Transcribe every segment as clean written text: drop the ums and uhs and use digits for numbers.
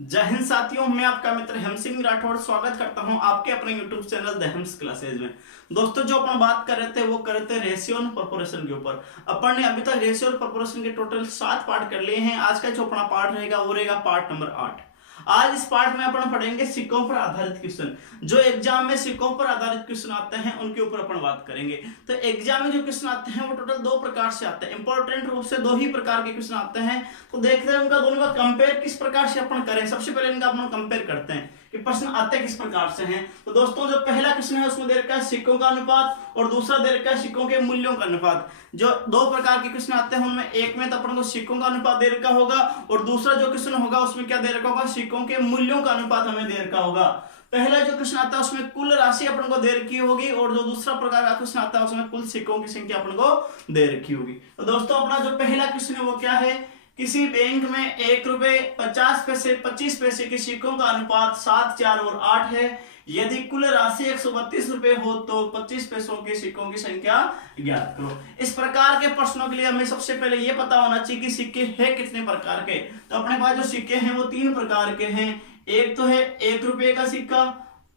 जय हिंद साथियों, मैं आपका मित्र हेम सिंह राठौड़ स्वागत करता हूं आपके अपने YouTube चैनल द हेम्स क्लासेज में। दोस्तों, जो अपन बात कर रहे थे वो कर रहे थे रेशियो और प्रोपोर्शन के ऊपर। अपन ने अभी तक रेशियो और प्रोपोर्शन के टोटल 7 पार्ट कर लिए हैं। आज का जो अपना पार्ट रहेगा वो रहेगा पार्ट नंबर 8। आज इस पार्ट में अपन पढ़ेंगे सिक्कों पर आधारित क्वेश्चन। जो एग्जाम में सिक्कों पर आधारित क्वेश्चन आते हैं उनके ऊपर अपन बात करेंगे। तो एग्जाम में जो क्वेश्चन आते हैं वो टोटल 2 प्रकार से आते हैं। इंपॉर्टेंट रूप से 2 ही प्रकार के क्वेश्चन आते हैं। तो देखते हैं उनका दोनों का कंपेयर किस प्रकार से अपन करें। सबसे पहले इनका अपन कंपेयर करते हैं कि प्रश्न आते किस प्रकार से हैं। तो दोस्तों, जो पहला क्वेश्चन है उसमें दे रखा है सिक्कों का अनुपात और दूसरा दे रखा है सिक्कों के मूल्यों का अनुपात। जो 2 प्रकार के क्वेश्चन आते हैं उनमें एक में तो अपन को सिक्कों का अनुपात दे रखा होगा और दूसरा जो क्वेश्चन होगा उसमें क्या दे रखा होगा, सिक्कों के मूल्यों का अनुपात हमें दे रखा होगा। पहला जो क्वेश्चन आता है उसमें कुल राशि अपन को दे रखी होगी और जो दूसरा प्रकार का क्वेश्चन आता है उसमें कुल सिक्कों की संख्या अपन को दे रखी होगी। तो दोस्तों, अपना जो पहला क्वेश्चन है वो क्या है, किसी बैंक में 1 रुपए 50 पैसे 25 पैसे के सिक्कों का अनुपात 7, 4 और 8 है। यदि कुल राशि 132 रुपए हो तो 25 पैसों के सिक्कों की संख्या ज्ञात करो। इस प्रकार के प्रश्नों के लिए हमें सबसे पहले यह पता होना चाहिए कि सिक्के हैं कितने प्रकार के। तो अपने पास जो सिक्के हैं वो 3 प्रकार के हैं। एक तो है 1 रुपए का सिक्का,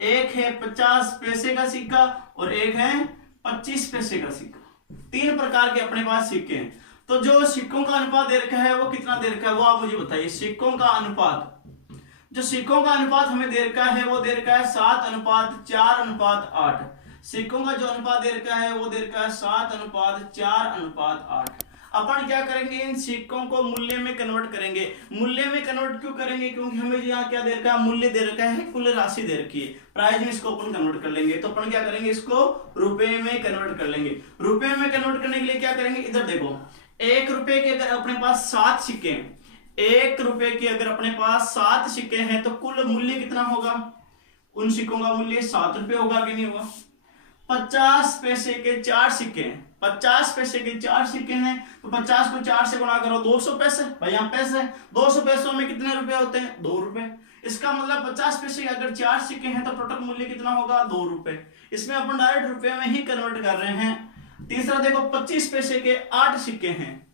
एक है 50 पैसे का सिक्का और एक है 25 पैसे का सिक्का। 3 प्रकार के अपने पास सिक्के हैं। तो जो सिक्कों का अनुपात दे रखा है वो कितना दे रखा है वो आप मुझे बताइए। सिक्कों का अनुपात, जो सिक्कों का अनुपात हमें दे रखा है वो दे रखा है 7:4:8। सिक्कों का जो अनुपात दे रखा है वो दे रखा है 7:4:8। अपन क्या करेंगे, इन सिक्कों को मूल्य में कन्वर्ट करेंगे। मूल्य में कन्वर्ट क्यों करेंगे, क्योंकि हमें यहाँ क्या दे रखा है, मूल्य दे रखा है, कुल राशि दे रखी है। प्राइस में इसको अपन कन्वर्ट कर लेंगे। तो अपन क्या करेंगे, इसको रुपए में कन्वर्ट कर लेंगे। रुपए में कन्वर्ट करने के लिए क्या करेंगे, इधर देखो 1 रुपए के अगर अपने पास 7 सिक्के हैं, 1 रुपए के अगर अपने पास 7 सिक्के हैं तो कुल मूल्य कितना होगा, उन सिक्कों का मूल्य 7 रुपए होगा कि नहीं होगा। 50 पैसे के 4 सिक्के हैं, 50 पैसे के 4 सिक्के हैं तो 50 को 4 से गुणा करो, 200 पैसे। भाई यहाँ पैसे 200 पैसों में कितने रुपए होते हैं, 2 रुपए। इसका मतलब 50 पैसे के अगर 4 सिक्के हैं तो टोटल मूल्य कितना होगा, 2 रुपए। इसमें अपन डायरेक्ट रुपए में ही कन्वर्ट कर रहे हैं। तीसरा देखो 25 पैसे के 8 सिक्के हैं।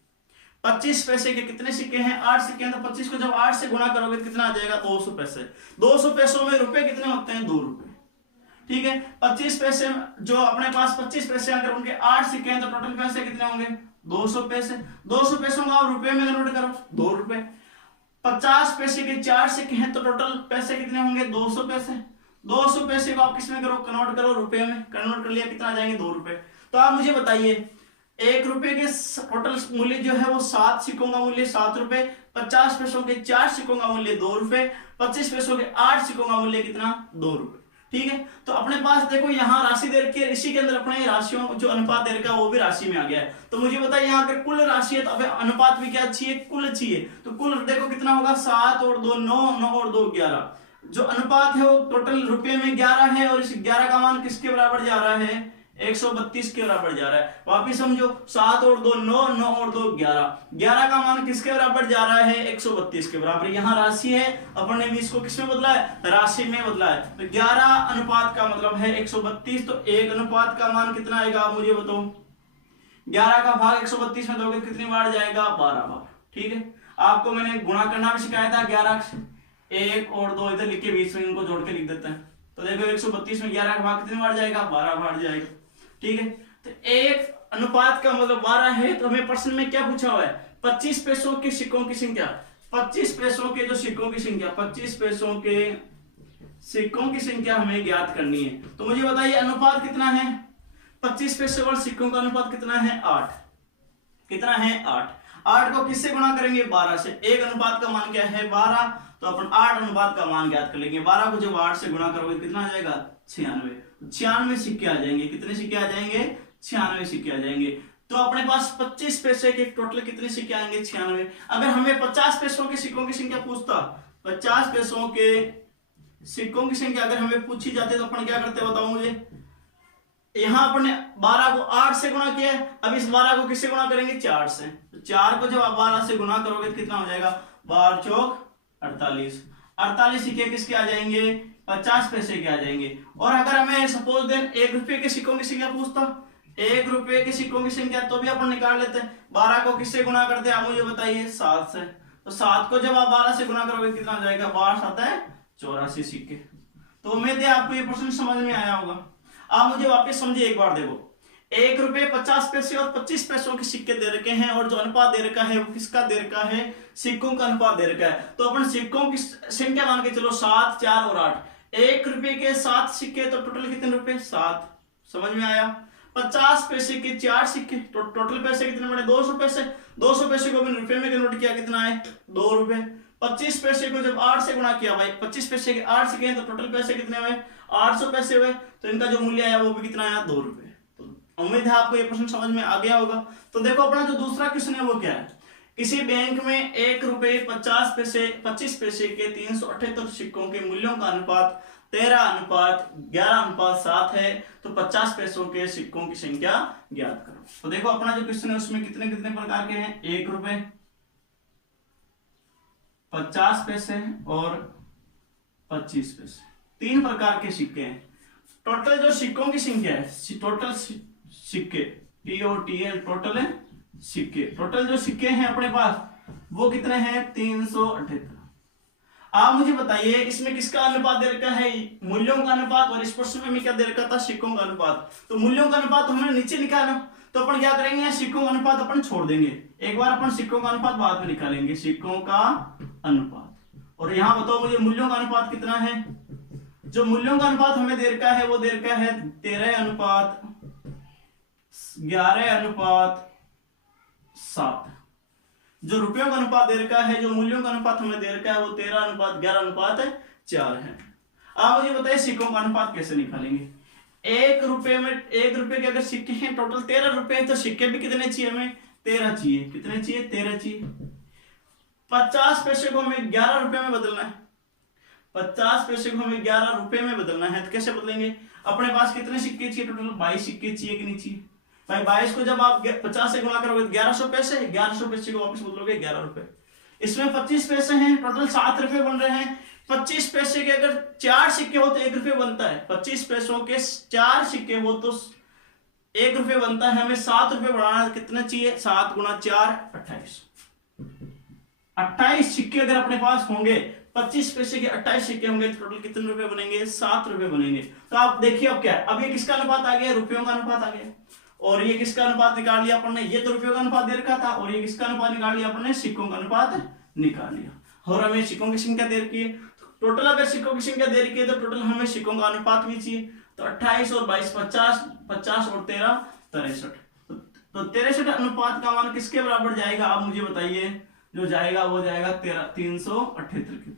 25 पैसे के कितने सिक्के हैं, 8 सिक्के हैं। तो 25 को जब 8 से गुणा करोगे तो कितना आ जाएगा, 200 पैसे। 200 पैसों में रुपए कितने होते हैं, 2 रुपए। ठीक है, 25 पैसे जो अपने पास 25 पैसे अगर उनके 8 सिक्के हैं तो टोटल पैसे कितने होंगे, 200 पैसे। 200 पैसों को आप रुपए में कन्वर्ट करो, 2 रुपए। 50 पैसे के 4 सिक्के हैं तो टोटल पैसे कितने होंगे, 200 पैसे। 200 पैसे को आप किस में करो, कन्वर्ट करो, रुपए में कन्वर्ट कर लिया, कितना आ जाएंगे, 2 रुपए। तो आप मुझे बताइए 1 रुपए के टोटल मूल्य जो है वो 7 सिक्कों का मूल्य 7 रुपए, 50 पैसों के 4 सिक्कों का मूल्य 2 रुपए, 25 पैसों के 8 सिक्कों का मूल्य कितना, 2 रुपए। ठीक है, तो अपने पास देखो यहाँ राशि दे रखी है, इसी के अंदर अपने राशियों जो अनुपात दे रखा है वो भी राशि में आ गया है। तो मुझे बताइए यहाँ पर कुल राशि है तो अब अनुपात भी क्या चाहिए, कुल चाहिए। तो कुल देखो कितना होगा, 7 और 2 9, 9 और 2 11। जो अनुपात है वो टोटल रुपए में 11 है और इस 11 का मान किसके बराबर जा रहा है, 132 के बराबर जा रहा है। वापिस समझो, 7 और 2 9, 9 और 2 11। 11 का मान किसके बराबर जा रहा है, 132 के बराबर। यहाँ राशि है, अपन ने भी इसको किसमें बदला है, राशि में बदला है। तो 11 अनुपात का मतलब है 132। तो 1 अनुपात का मान कितना आएगा, आप मुझे बताओ। 11 का भाग 132 में दोगे कितनी बार जाएगा, 12 बार। ठीक है, आपको मैंने गुणा करना भी सिखाया था 11 से। 1 और 2 इधर लिख के बीच में इनको जोड़ के लिख देते हैं। तो देखो 132 में 11 का भाग कितनी बार जाएगा, 12 बार जाएगा। ठीक है, तो 1 अनुपात का मतलब 12 है। तो हमें प्रश्न में क्या पूछा हुआ है, 25 पैसों के सिक्कों की संख्या। 25 पैसों के जो सिक्कों की संख्या, 25 पैसों के सिक्कों की संख्या हमें ज्ञात करनी है। तो मुझे बताइए अनुपात कितना है, 25 पैसे वाले सिक्कों का अनुपात कितना है, 8। कितना है, 8। 8 को किससे गुणा करेंगे, 12 से। 1 अनुपात का मान क्या है, 12। तो अपन 8 अनुपात का मान ज्ञात कर लेंगे। 12 को जब 8 से गुणा करोगे कितना आ जाएगा, 96। 96 सिक्के आ जाएंगे। कितने सिक्के आ जाएंगे, 96 सिक्के आ जाएंगे। तो अपने पास 25 पैसे के टोटल कितने सिक्के आएंगे, 96। अगर हमें 50 पैसों के सिक्कों की संख्या पूछता, 50 पैसों के सिक्कों की संख्या अगर हमें पूछी जाती तो अपन क्या करते, बताओ मुझे। यहां अपने 12 को 8 से गुणा किया है, अब इस 12 को किससे गुणा करेंगे, 4 से। तो 4 को जब आप 12 से गुणा करोगे तो कितना हो जाएगा, 12 चौक 48। 48 सिक्के किसके आ जाएंगे, 50 पैसे के आ जाएंगे। और अगर हमें सपोज देन 1 रुपए के सिक्कों की संख्या पूछता, 1 रुपए के सिक्कों की संख्या, तो भी अपन निकाल लेते हैं। 12 को किससे गुणा करते हैं, आप मुझे बताइए, 7 से। तो 7 को जब आप 12 से गुना करोगे कितना आ जाएगा, 12 आता है 84 सिक्के। तो उम्मीद है आपको ये प्रश्न समझ में आया होगा। आप मुझे वापस समझिए एक बार, देखो 1 रुपए 50 पैसे और 25 पैसों के सिक्के दे रखे हैं, और जो अनुपात दे रखा है वो किसका दे रखा है, सिक्कों का अनुपात दे रखा है। तो अपन सिक्कों की संख्या मान के चलो 7, 4 और 8। 1 रुपए के 7 सिक्के तो टोटल कितने रुपए, 7। समझ में आया। 50 पैसे के 4 सिक्के तो टोटल पैसे कितने बने, 200 पैसे। 200 पैसे को मैंने रुपए में कन्वर्ट किया, कितना है, 2 रुपए। 25 पैसे को जब 8 से गुणा किया भाई, 25 पैसे के 8 सिक्के हैं तो टोटल पैसे कितने हुए, 800 पैसे हुए। तो इनका जो मूल्य आया वो भी कितना आया, 2 रुपए। तो उम्मीद है आपको ये प्रश्न समझ में आ गया होगा। तो देखो अपना जो दूसरा क्वेश्चन है वो क्या है, किसी बैंक में 1 रुपए 50 पैसे 25 पैसे के 378 सिक्कों के मूल्यों का अनुपात 13:11:7 है, तो 50 पैसों के सिक्कों की संख्या ज्ञात करो। तो देखो अपना जो क्वेश्चन है उसमें कितने कितने प्रकार के हैं, 1 रुपए 50 पैसे और 25 पैसे, 3 प्रकार के सिक्के हैं। टोटल जो सिक्कों की संख्या है, टोटल सिक्के TOTL टोटल है सिक्के, टोटल जो सिक्के हैं अपने पास वो कितने हैं, 378। आप मुझे बताइए इसमें किसका अनुपात दे रखा है, मूल्यों का अनुपात, और इस प्रश्न में क्या दे रखा था, सिक्कों का अनुपात। तो मूल्यों का अनुपात हमने नीचे निकाला, तो अपन क्या करेंगे, सिक्कों का अनुपात अपन छोड़ देंगे। एक बार अपन सिक्कों का अनुपात बाद में निकालेंगे, सिक्कों का अनुपात। और यहां बताओ मुझे मूल्यों का अनुपात कितना है। जो मूल्यों का अनुपात हमें दे रखा है वो दे रखा है 13:11:7। जो रुपयों का अनुपात दे रखा है, जो मूल्यों का अनुपात हमें दे रखा है वो 13:11:4 है। आप मुझे बताइए सिक्कों का अनुपात कैसे निकालेंगे। 1 रुपए में 1 रुपए के अगर सिक्के हैं टोटल 13 रुपए, तो सिक्के भी कितने चाहिए हमें, 13 चाहिए। कितने चाहिए, 13 चाहिए। 50 पैसे को हमें 11 रुपए में बदलना है, 50 पैसे को हमें 11 रुपए में बदलना है। तो कैसे बदलेंगे, अपने पास कितने सिक्के चाहिए, टोटल 22 सिक्के चाहिए कि नहीं चाहिए भाई। 22 को जब आप 50 से गुणा करोगे 1100 पैसे, 1100 पैसे को वापस बदलोगे 11 रुपए। इसमें 25 पैसे हैं, टोटल 7 रुपए बन रहे हैं। 25 पैसे के अगर 4 सिक्के हो तो 1 रुपए बनता है। 25 पैसों के 4 सिक्के हो तो 1 रुपए बनता है। हमें 7 रुपए बढ़ाना, कितना चाहिए, 7 गुणा 4 28। 28 सिक्के अगर अपने पास होंगे, 25 पैसे के 28 सिक्के होंगे तो टोटल कितने रुपए बनेंगे, 7 रुपए बनेंगे। तो आप देखिए अब क्या है, अब ये किसका अनुपात आ गया, रुपयों का अनुपात आ गया। और ये किसका अनुपात निकाल लिया अपन ने, ये तो रुपयों का अनुपात दे रखा था, और ये किसका अनुपात निकाल लिया अपन ने, सिक्कों का अनुपात निकाल लिया। और हमें सिक्कों की संख्या दे रखी है, टोटल अगर सिक्कों की संख्या दे रखी है तो टोटल हमें सिक्कों का अनुपात भी चाहिए। तो 28 और 22 50, 50 और 13 63। तो 63 अनुपात का मान किसके बराबर जाएगा, आप मुझे बताइए। जो जाएगा वो जाएगा 378 के।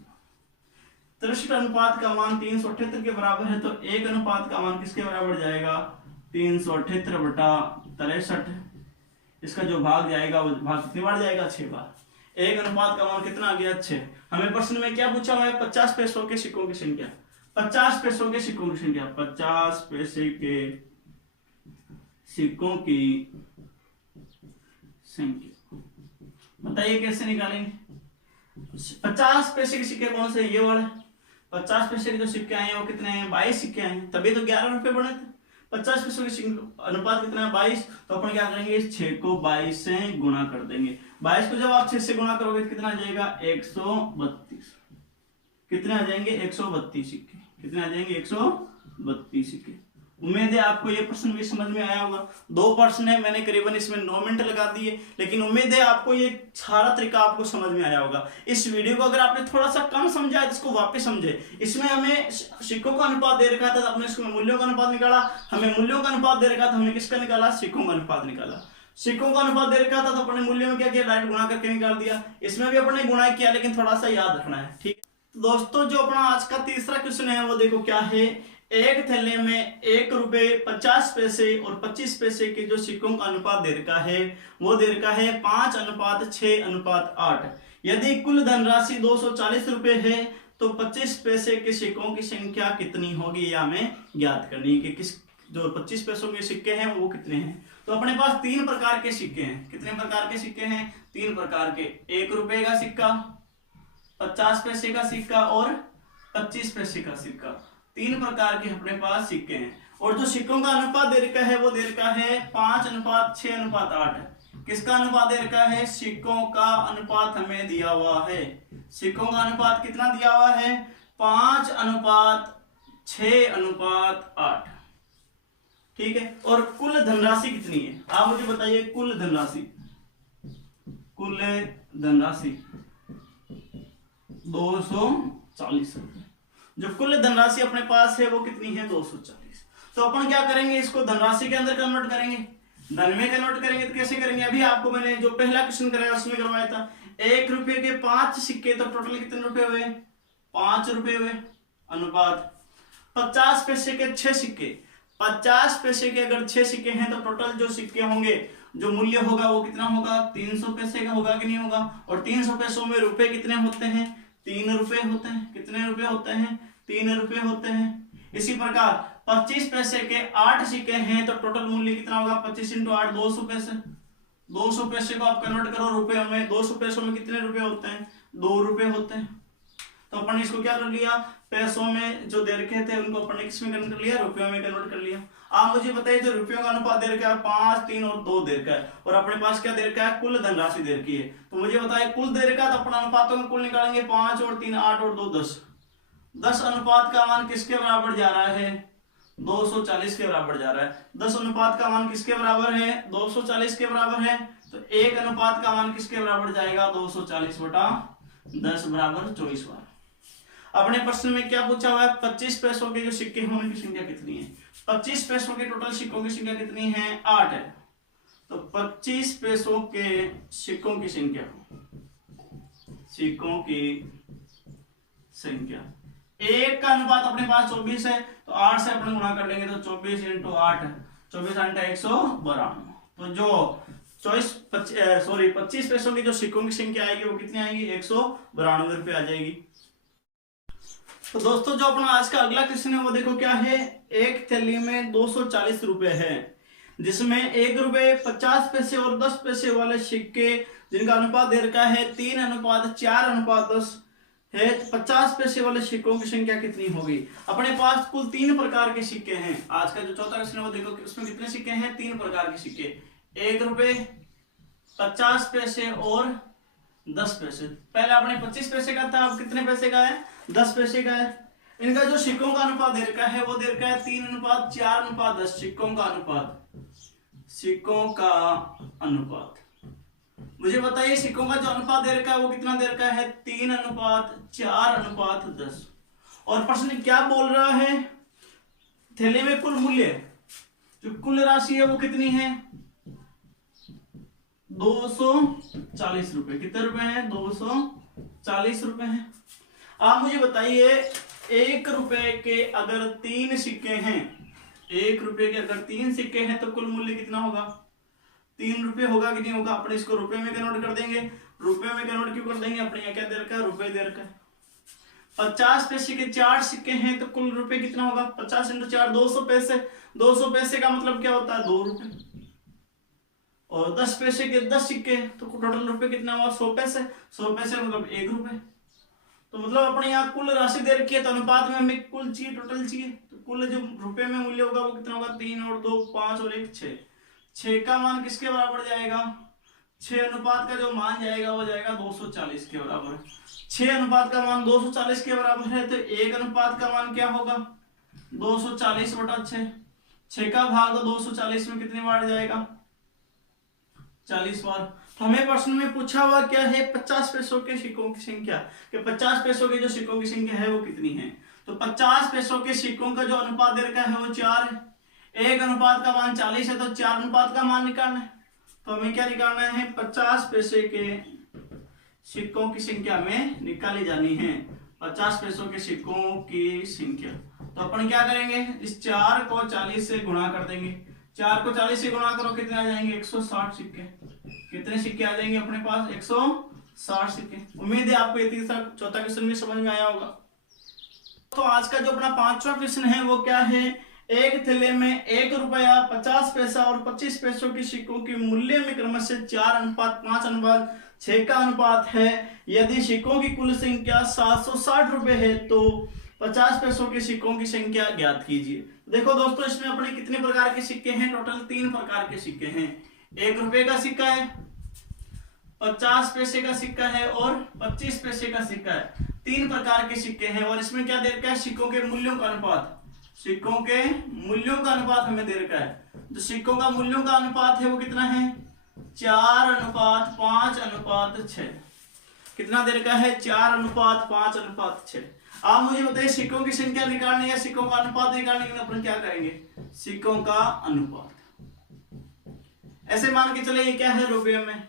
63 अनुपात का मान 378 के बराबर है, तो 1 अनुपात का मान किसके बराबर जाएगा, 378/63। इसका जो भाग जाएगा वो भाग कितनी बार जाएगा, 6 बार। 1 अनुपात का मान कितना आ गया, 6। हमें प्रश्न में क्या पूछा हुआ है, 50 पैसों के सिक्कों की संख्या। 50 पैसों के सिक्कों की संख्या, 50 पैसे के सिक्कों की संख्या बताइए कैसे निकालेंगे। 50 पैसे के सिक्के कौन से, ये वाले 50 पैसे के जो सिक्के आए हैं वो कितने हैं, 22 सिक्के आए हैं, तभी तो 11 रुपए बने थे। 50 पैसों के अनुपात कितना है, 22। तो अपन क्या करेंगे, इस 6 को 22 से गुणा कर देंगे। 22 को जब आप 6 से गुणा करोगे तो कितना आ जाएगा, 132। कितने आ जाएंगे, 132 सिक्के। कितने आ जाएंगे, 132 सिक्के। उम्मीद है आपको ये प्रश्न भी समझ में आया होगा। 2 प्रश्न है, मैंने करीबन इसमें 9 मिनट लगा दिए, लेकिन उम्मीद है आपको ये सारा तरीका आपको समझ में आया होगा। इस वीडियो को अगर आपने थोड़ा सा कम समझा है इसको वापस समझे। इसमें हमें सिक्कों का अनुपात दे रखा था, आपने इसमें मूल्यों का अनुपात निकाला। हमें मूल्यों का अनुपात दे रखा था, हमने किसका निकाला, सिक्कों का अनुपात निकाला। सिक्कों का अनुपात दे रखा था तो अपने मूल्यों में क्या किया, डायरेक्ट गुणा करके निकाल दिया। इसमें भी अपने गुणा किया, लेकिन थोड़ा सा याद रखना है, ठीक है। तो दोस्तों जो अपना आज का तीसरा क्वेश्चन है वो देखो क्या है। एक थैले में 1 रुपए 50 पैसे और 25 पैसे के जो सिक्कों का अनुपात दे रखा है वो दे रखा है 5:6:8। यदि कुल धनराशि 240 रुपए है तो 25 पैसे के सिक्कों की संख्या कितनी होगी, या हमें ज्ञात करनी है कि किस जो 25 पैसों के सिक्के हैं वो कितने हैं। तो अपने पास 3 प्रकार के सिक्के हैं। कितने प्रकार के सिक्के हैं, 3 प्रकार के। 1 रुपए का सिक्का, 50 पैसे का सिक्का और 25 पैसे का सिक्का। 3 प्रकार के अपने पास सिक्के हैं। और जो सिक्कों का अनुपात दे रखा है वो दे रखा है 5:6:8 है। किसका अनुपात दे रखा है? सिक्कों का अनुपात हमें दिया हुआ है। सिक्कों का अनुपात कितना दिया हुआ है? 5:6:8। ठीक है। और कुल धनराशि कितनी है आप मुझे बताइए? कुल धनराशि 240 रुपए। जो कुल धनराशि अपने पास है वो कितनी है? 240। तो अपन क्या करेंगे? इसको धनराशि के अंदर कन्वर्ट करेंगे, धन में कन्वर्ट करेंगे। तो कैसे करेंगे? अभी आपको मैंने जो पहला क्वेश्चन कराया उसमें करवाया था। 1 रुपए के 5 सिक्के, तो टोटल कितने रुपए हुए? 5 रुपए हुए। अनुपात 50 पैसे के 6 सिक्के, 50 पैसे के अगर 6 सिक्के हैं तो टोटल जो सिक्के होंगे, जो मूल्य होगा वो कितना होगा? 300 पैसे का होगा कि नहीं होगा? और 300 पैसों में रुपए कितने होते हैं? 3 रुपए होते हैं। कितने रुपए होते हैं? 3 रुपए होते हैं। इसी प्रकार 25 पैसे के 8 सिक्के हैं तो टोटल मूल्य कितना होगा? 25 × 8 200 पैसे। 200 पैसे को आप कन्वर्ट करो रुपए में। 200 पैसों में कितने रुपए होते हैं? 2 रुपए होते हैं। तो अपन इसको क्या कर लिया? पैसों में जो दे रखे थे उनको अपन ने किस में कन्वर्ट कर लिया? रुपयों में कन्वर्ट कर लिया। आप मुझे बताइए, जो रुपयों का अनुपात दे रखा है 5, 3 और 2 दे रखा है, और अपने पास क्या दे रखा है? कुल धनराशि दे रखी है। तो मुझे बताइए, कुल दे रखा है तो अपन अनुपातों का कुल निकालेंगे। 5 और 3 8 और 2 10। 10 अनुपात का मान किसके बराबर जा रहा है? 240 के बराबर जा रहा है। 10 अनुपात का मान किसके बराबर है? 240 के बराबर है। तो 1 अनुपात का मान किसके बराबर जाएगा? 240/10 बराबर 24 बार। अपने प्रश्न में क्या पूछा हुआ है? 25 पैसों के जो सिक्के हैं उनकी संख्या कितनी है? 25 पैसों के टोटल सिक्कों की संख्या कितनी है? 8 है। तो 25 पैसों के सिक्कों की संख्या, सिक्कों की संख्या, 1 का अनुपात अपने पास 24 है, तो 8 से अपन गुणा कर लेंगे तो 24 × 8, 24 × 8 192। तो जो 25 पैसों की जो सिक्कों की संख्या आएगी वो कितनी आएगी? 192 रुपये आ जाएगी। तो दोस्तों जो अपना आज का अगला क्वेश्चन है वो देखो क्या है। एक थैली में 240 रुपए है, जिसमें 1 रुपए 50 पैसे और 10 पैसे वाले सिक्के जिनका अनुपात दे रखा है 3:4:10 है। 50 पैसे वाले सिक्कों की संख्या कितनी होगी? अपने पास कुल 3 प्रकार के सिक्के हैं। आज का जो चौथा क्वेश्चन है वो देखो उसमें कितने सिक्के हैं? 3 प्रकार के सिक्के। 1 रुपए, 50 पैसे और 10 पैसे। पहले आपने 25 पैसे का था, अब कितने पैसे का है? 10 पैसे का है। इनका जो सिक्कों का अनुपात दे रखा है वो दे रखा है 3:4:10। सिक्कों का अनुपात, सिक्कों का अनुपात। मुझे बताइए सिक्कों का जो अनुपात दे रखा है वो कितना दे रखा है? 3:4:10। और प्रश्न क्या बोल रहा है? थैले में कुल मूल्य, जो कुल राशि है वो कितनी है? 240 रुपए। कितने रुपए हैं? 240 रुपए हैं। आप मुझे बताइए, 1 रुपए के अगर 3 सिक्के हैं, 1 रुपए के अगर 3 सिक्के हैं तो कुल मूल्य कितना होगा? 3 रुपए होगा कि नहीं होगा? अपने इसको रुपए में कन्वर्ट कर देंगे। रुपए में कन्वर्ट क्यों कर देंगे? अपने यहाँ क्या दे रखा है? रुपए दे रखा है। 50 पैसे के 4 सिक्के हैं तो कुल रुपए कितना होगा? 50 × 4 200 पैसे। 200 पैसे का मतलब क्या होता है? 2 रुपए। और 10 पैसे के 10 सिक्के तो टोटल रुपए कितना हुआ? 100 पैसे। 100 पैसे मतलब 1 रुपए। तो मतलब अपने यहाँ कुल राशि दे रखी है तो अनुपात में हमें कुल चाहिए, टोटल चाहिए। तो कुल जो रुपए में मूल्य होगा वो कितना होगा? 3 और 2 5 और 1 6। 6 का मान किसके बराबर जाएगा? 6 अनुपात का जो मान जाएगा वो जाएगा 240 के बराबर। 6 अनुपात का मान 240 के बराबर है तो 1 अनुपात का मान क्या होगा? 240/6। 6 का भाग 240 में कितनी बार जाएगा? 40 बार। तो हमें प्रश्न में पूछा हुआ क्या है? 50 पैसों के सिक्कों की संख्या, कि 50 पैसों के जो सिक्कों की संख्या है वो कितनी है? तो 50 पैसों के सिक्कों का जो अनुपात दे रखा है वो 4 है। 1 अनुपात का मान 40 है तो 4 अनुपात का मान निकालना है। तो हमें क्या निकालना है? 50 पैसे के सिक्कों की संख्या में निकाली जानी है। 50 पैसों के सिक्कों की संख्या। तो अपन क्या करेंगे? इस 4 को 40 से गुणा कर देंगे। 4 को 40 से गुणा करो, कितने आ जाएंगे? 160 सिक्के। कितने सिक्के आ जाएंगे अपने पास? 160 सिक्के। उम्मीद है आपको ये तीसरा चौथा क्वेश्चन भी समझ में आया होगा। तो आज का जो अपना 5वां क्वेश्चन है वो क्या है? एक थैले में 1 रुपया 50 पैसा और 25 पैसों की सिक्कों के मूल्य में क्रमशः 4:5:6 का अनुपात है। यदि सिक्कों की कुल संख्या 760 रुपए है तो 50 पैसों के सिक्कों की संख्या ज्ञात कीजिए। देखो दोस्तों, इसमें अपने कितने प्रकार के सिक्के हैं? टोटल 3 प्रकार के सिक्के हैं। 1 रुपए का सिक्का है, 50 पैसे का सिक्का है और 25 पैसे का सिक्का है। 3 प्रकार के सिक्के हैं और इसमें क्या दे रखा है, सिक्कों के मूल्यों का अनुपात। सिक्कों के मूल्यों का अनुपात हमें दे रखा है। जो सिक्कों का मूल्यों का अनुपात है वो कितना है, 4:5:6। कितना दे रखा है, 4:5:6। आप मुझे बताइए सिक्कों की संख्या निकालनी है, सिक्कों का अनुपात निकालने के लिए अपन क्या करेंगे, सिक्कों का अनुपात। ऐसे मान के चले ये क्या है, रुपये में।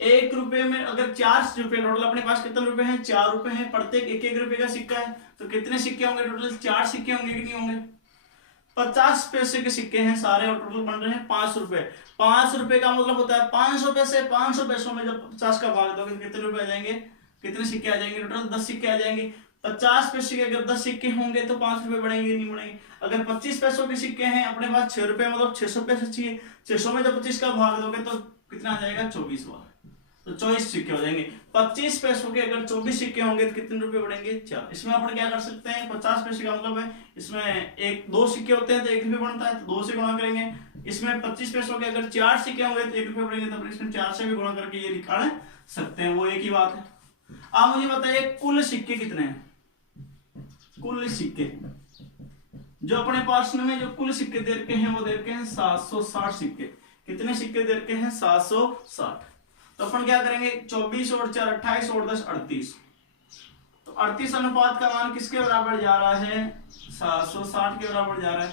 1 रुपए में अगर 4 रुपए, टोटल अपने पास कितने रुपए हैं, 4 रुपए हैं। प्रत्येक 1-1 रुपए का सिक्का है तो कितने सिक्के होंगे, टोटल 4 सिक्के होंगे कि नहीं होंगे। 50 पैसे के सिक्के हैं सारे और टोटल बन रहे हैं 5 रुपए। 5 रुपए का मतलब होता है 500 पैसे। 500 पैसों में जब 50 का भाग दोगे तो कितने रुपए आ जाएंगे, कितने सिक्के आ जाएंगे, टोटल 10 सिक्के आ जाएंगे। 50 पैसे के अगर 10 सिक्के होंगे तो 5 रुपए बढ़ेंगे नहीं बढ़ेंगे। अगर 25 पैसों के सिक्के हैं अपने पास 6 रुपए, मतलब 600 पैसे चाहिए। 600 में जब 25 का भाग दोगे तो कितना आ जाएगा, 24 बार, तो 24 सिक्के हो जाएंगे। 25 पैसों के अगर 24 सिक्के होंगे तो कितने रुपए बढ़ेंगे, 4। इसमें अपन क्या कर सकते हैं, 50 पैसे का मतलब है इसमें 1-2 सिक्के होते हैं तो 1 रुपए बनता है, तो 2 से गुणा करेंगे। इसमें 25 पैसों के अगर 4 सिक्के होंगे तो 1 रुपए बढ़ेंगे, तो अपन इसमें 4 से भी गुणा करके ये निकाल सकते हैं, वो एक ही बात है। आप मुझे बताइए कुल सिक्के कितने हैं, कुल सिक्के जो अपने पास में जो कुल सिक्के दे रखे हैं वो दे रखे हैं 760 सिक्के। कितने सिक्के दे रखे हैं, 760। तो अपन क्या करेंगे, 24 और 4 28 और 10 38। तो 38 अनुपात का मान किसके बराबर जा रहा है, 760 के बराबर जा रहा है।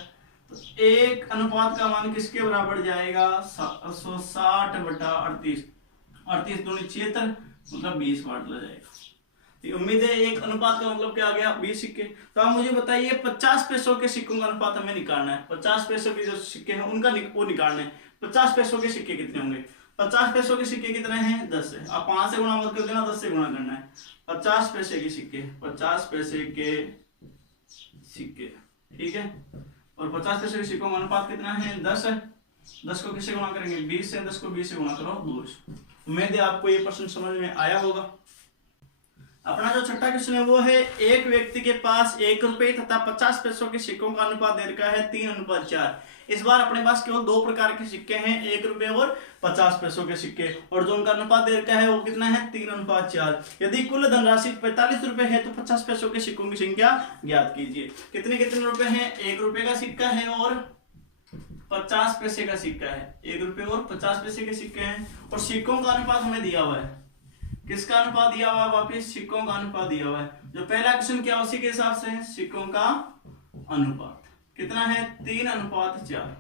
तो 1 अनुपात का मान किसके बराबर जाएगा, 760/38। 38 दूनी 76, मतलब 20 बार चला जाएगा। तो उम्मीद है 1 अनुपात का मतलब क्या आ गया, 20 सिक्के। तो आप मुझे बताइए 50 पैसों के सिक्कों का अनुपात हमें निकालना है। 50 पैसों के जो सिक्के हैं उनका वो निकालना है। 50 पैसों के सिक्के कितने होंगे, 50 पैसों के सिक्के कितने हैं, 10 है। आप 5 से गुणा मत कर देना, 10 से गुणा करना है। 50 पैसे के सिक्के, 50 पैसे के सिक्के, ठीक है। और 50 पैसे के सिक्कों का अनुपात कितना है, 10 है। 10 को किससे गुणा करेंगे, 20 से। 10 को 20 से गुणा करो, 2। उम्मीद है आपको ये प्रश्न समझ में आया होगा। अपना जो छठा क्वेश्चन है वो है, एक व्यक्ति के पास 1 रुपए तथा 50 पैसों के सिक्कों का अनुपात दे रखा है 3:4। इस बार अपने पास केवल 2 प्रकार के सिक्के हैं, 1 रुपए और 50 पैसों के सिक्के, और जो उनका अनुपात दे रखा है वो कितना है, 3:4। यदि कुल धनराशि 45 रुपए है तो 50 पैसों के सिक्कों की संख्या ज्ञात कीजिए। कितने कितने रुपए हैं, 1 रुपए का सिक्का है और 50 पैसे का सिक्का है। 1 रुपए और 50 पैसे के सिक्के हैं और सिक्कों का अनुपात हमें दिया हुआ है। किसका अनुपात दिया हुआ है, वापिस सिक्कों का अनुपात दिया हुआ है। जो पहला क्वेश्चन क्या उसी के हिसाब से है, सिक्कों का अनुपात कितना है, 3:4।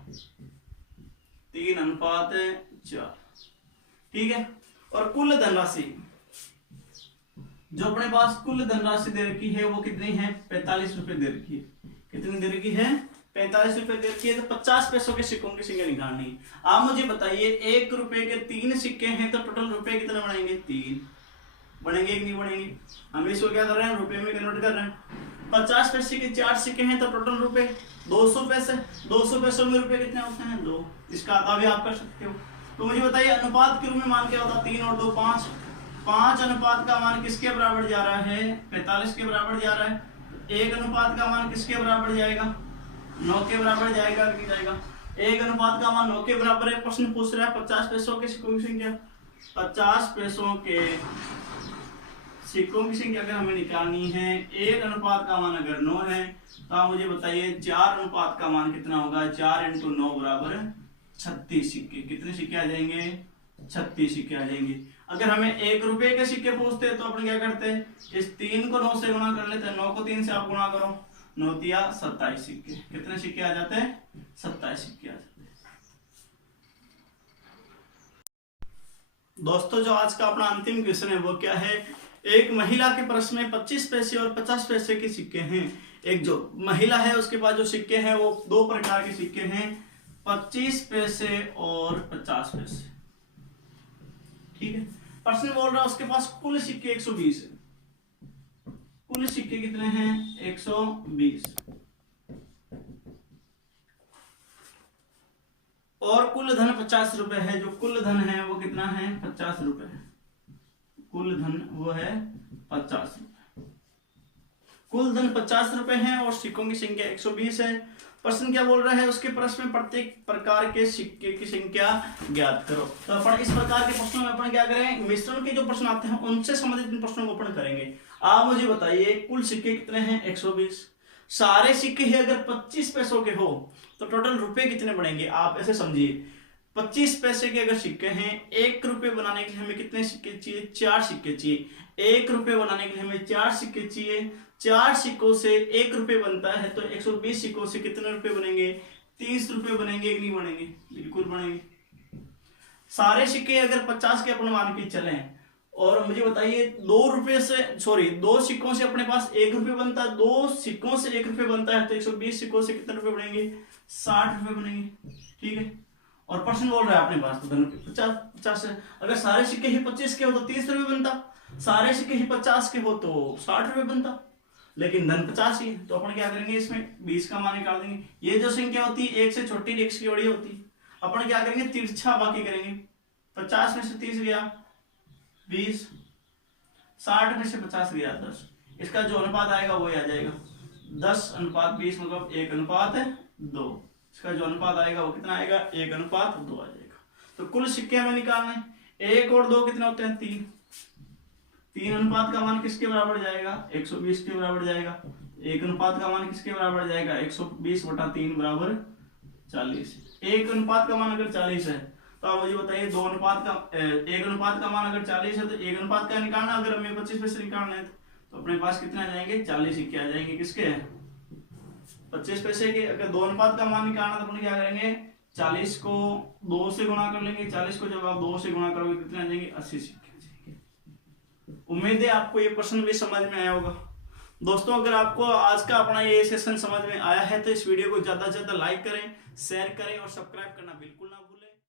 3:4, ठीक है। और कुल धनराशि, जो अपने पास कुल धनराशि दे रखी है वो कितनी है, 45 रुपए दे रखी है। कितनी दे रखी है, 45 रुपए दे रखी है। तो 50 पैसों के सिक्कों की संख्या निकालनी है। आप मुझे बताइए 1 रुपए के 3 सिक्के हैं तो टोटल रुपए कितने बनेंगे, 3 बनेंगे कि नहीं बनेंगे। हम इसको क्या कर रहे हैं, रुपए में कन्वर्ट कर रहे हैं। 50 पैसे के 4 सिक्के हैं तो टोटल रुपए 200 पैसे। 200 पैसों में रुपए कितने होते हैं, 2। इसका आधा भी आप कर सकते हो। तो मुझे बताइए अनुपात के रूप में मान क्या होता है, 3 और 2 5। 5 अनुपात का मान किसके बराबर जा रहा है, 45 के बराबर जा रहा है। 1 अनुपात का मान किसके बराबर जाएगा, 9 के बराबर जाएगा कि जाएगा। 1 अनुपात का मान 9 के बराबर है। प्रश्न पूछ रहा है 50 पैसों के सिक्कों की संख्या। 50 पैसों के सिक्कों की संख्या अगर हमें निकालनी है, 1 अनुपात का मान अगर 9 है तो आप मुझे बताइए 4 अनुपात का मान कितना होगा। 4 × 9 बराबर 36 सिक्के। कितने सिक्के आ जाएंगे, 36 सिक्के आ जाएंगे। अगर हमें 1 रुपए के सिक्के पूछते हैं तो अपन क्या करते हैं, इस 3 को 9 से गुणा कर लेते हैं। 9 को 3 से आप गुणा करो, 9 × 27 सिक्के। कितने सिक्के आ जाते हैं, 27 सिक्के आ जाते हैं। दोस्तों जो आज का अपना अंतिम क्वेश्चन है वो क्या है, एक महिला के पर्स में 25 पैसे और 50 पैसे के सिक्के हैं। एक जो महिला है उसके पास जो सिक्के हैं वो 2 प्रकार के सिक्के हैं, 25 पैसे और 50 पैसे, ठीक है। प्रश्न बोल रहा है उसके पास कुल सिक्के 120 है। कुल सिक्के कितने हैं, 120। और कुल धन 50 रुपए है। जो कुल धन है वो कितना है, 50 रुपए है। कुल धन वो है 50 रुपए। कुल धन 50 रुपए है और सिक्कों की संख्या 120 है। प्रश्न क्या बोल रहा है, उसके प्रश्न में प्रत्येक प्रकार के सिक्के की संख्या ज्ञात करो। तो अपन इस प्रकार के प्रश्नों में अपन क्या करें, मिश्रण के जो प्रश्न आते हैं उनसे संबंधित इन प्रश्नों को अपन करेंगे। आप मुझे बताइए कुल सिक्के कितने हैं, 120। सारे सिक्के ही अगर 25 पैसों के हो तो टोटल रुपए कितने बनेंगे, आप ऐसे समझिए। 25 पैसे के अगर सिक्के हैं, 1 रुपए बनाने के लिए हमें कितने सिक्के चाहिए, 4 सिक्के चाहिए। 1 रुपए बनाने के लिए हमें 4 सिक्के चाहिए। 4 सिक्कों से 1 रुपए बनता है, तो 120 सिक्कों से कितने रुपए बनेंगे, 30 रुपए बनेंगे कि नहीं बनेंगे, बिल्कुल बनेंगे। सारे सिक्के अगर 50 के अपन मान के चलें, और मुझे बताइए 2 सिक्कों से अपने पास 1 रुपए बनता है, 2 सिक्कों से 1 रुपए बनता है, तो 120 सिक्कों से कितने रुपए बनेंगे, 60 रुपए बनेंगे। ठीक है, और प्रश्न बोल रहा है अपने पास तो धन 50 है। अगर सारे सिक्के ही 25 के हो तो 30 रुपए बनता, सारे सिक्के ही 50 के हो तो 60 रुपए बनता, लेकिन धन 50 ही है, तो अपन क्या करेंगे, इसमें 20 का मान निकाल देंगे। ये जो संख्या होती है 1 से छोटी 1 से बड़ी होती है, अपन क्या करेंगे, तिरछा बाकी करेंगे। 50 में से 30 गया 20, 60 में से 50 गया 10, इसका जो अनुपात आएगा वो आ जाएगा 10:20, मतलब 1:2। इसका जो अनुपात आएगा वो कितना आएगा, 1:2 आ जाएगा। तो कुल सिक्के हमें निकालना है, 1 और 2 कितने होते हैं, 3। 3 अनुपात का मान किसके बराबर जाएगा, 120 के बराबर जाएगा। 1 अनुपात का मान किसके बराबर जाएगा, 120/3 बराबर 40। 1 अनुपात का मान अगर 40 है तो आप मुझे बताइए 1 अनुपात का मान अगर 40 है तो 1 अनुपात का निकालना, अगर हमें 25 पैसे निकालना है तो अपने पास कितने आ जाएंगे, 40 सिक्के आ जाएंगे। किसके, 25 पैसे के। अगर 2 अनुपात का मान निकालना तो अपन क्या करेंगे, 40 को 2 से गुणा कर लेंगे। 40 को जब आप 2 से गुणा करोगे कितने आ जाएंगे, 80 सिक्के आ जाएंगे। उम्मीद है आपको ये प्रश्न भी समझ में आया होगा। दोस्तों अगर आपको आज का अपना ये सेशन समझ में आया है तो इस वीडियो को ज्यादा से ज्यादा लाइक करें, शेयर करें और सब्सक्राइब करना बिल्कुल ना